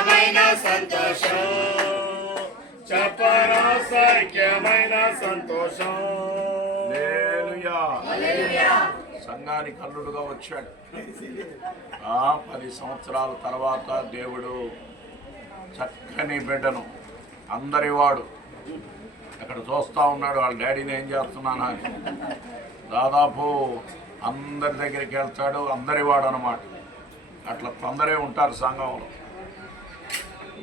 సైక్యమైన సంతోషం, చెప్పరా సైక్యమైన సంతోషం. హల్లెలూయా. సంఘానికి అల్లుడుగా వచ్చాడు. 10 సంవత్సరాల తర్వాత దేవుడు చక్కని బిడ్డను అందరివాడు అక్కడ చూస్తూ ఉన్నాడు. వాళ్ళ డాడీని ఏం చేస్తున్నాను అని దాదాపు అందరి దగ్గరికి వెళ్తాడు. అందరివాడు అన్నమాట. అట్లా కొందరే ఉంటారు సంఘంలో.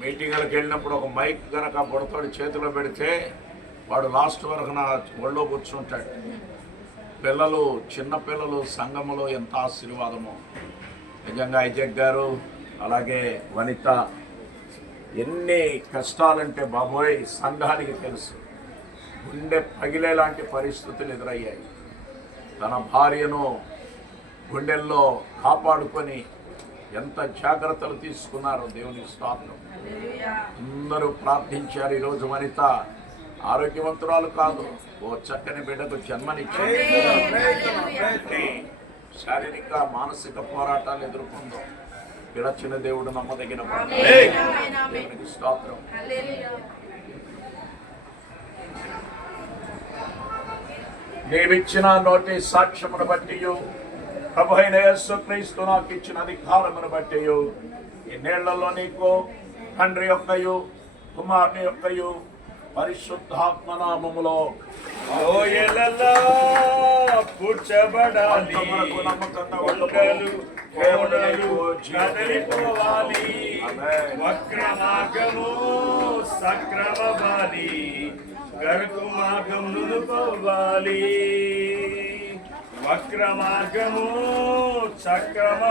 మీటింగులకు వెళ్ళినప్పుడు ఒక మైక్ కనుక బుడతోడి చేతిలో పెడితే వాడు లాస్ట్ వరకు నా ఒళ్ళో కూర్చుంటాడు. పిల్లలు, చిన్నపిల్లలు సంఘములో ఎంత ఆశీర్వాదమో. నిజంగా ఐజక్ గారు అలాగే వనిత ఎన్ని కష్టాలంటే బాబోయ్ సంఘానికి తెలుసు. గుండె పగిలేలాంటి పరిస్థితులు ఎదురయ్యాయి. తన భార్యను గుండెల్లో కాపాడుకొని ఎంత జాగ్రత్తలు తీసుకున్నారో దేవుని స్తోత్రం. అందరూ ప్రార్థించారు. ఈరోజు వనిత ఆరోగ్యవంతురాలు కాదు, ఓ చక్కని బిడ్డకు జన్మనిచ్చింది. శారీరక మానసిక పోరాటాలు ఎదుర్కొందో విడచిన దేవుడు నమ్మదగిన దేవునికి స్తోత్రం. నీవిచ్చిన నోటి సాక్ష్యమును బట్టి ప్రభు అయిన యేసుక్రీస్తు నాకు ఇచ్చిన అధికారమును బట్టి ఈ నీళ్లలో నీకు తండ్రి యొక్కయు కుమారుని యొక్కయు పరిశుద్ధాత్మ నామములో కూర్చబడాలి, వక్ర మార్గము సక్రమవాలి, గరుకు మార్గం నునుకోవాలి, వక్ర మార్గము సక్రమ